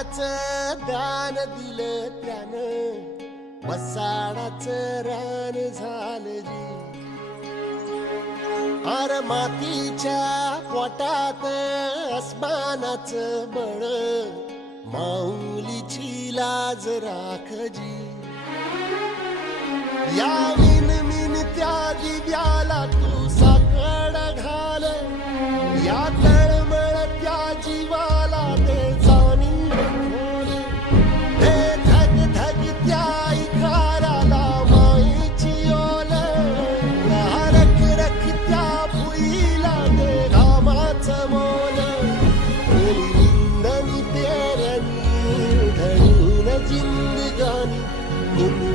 वसाडाच दान दिल त्यान. वसाडाच रान झालं जी. अर मातीच्या पोटात अस्मानाच बळ. माऊलीची लाज राखजी या विन मिन त्या दिव्याला तू साकड घाल. या زندگانی گل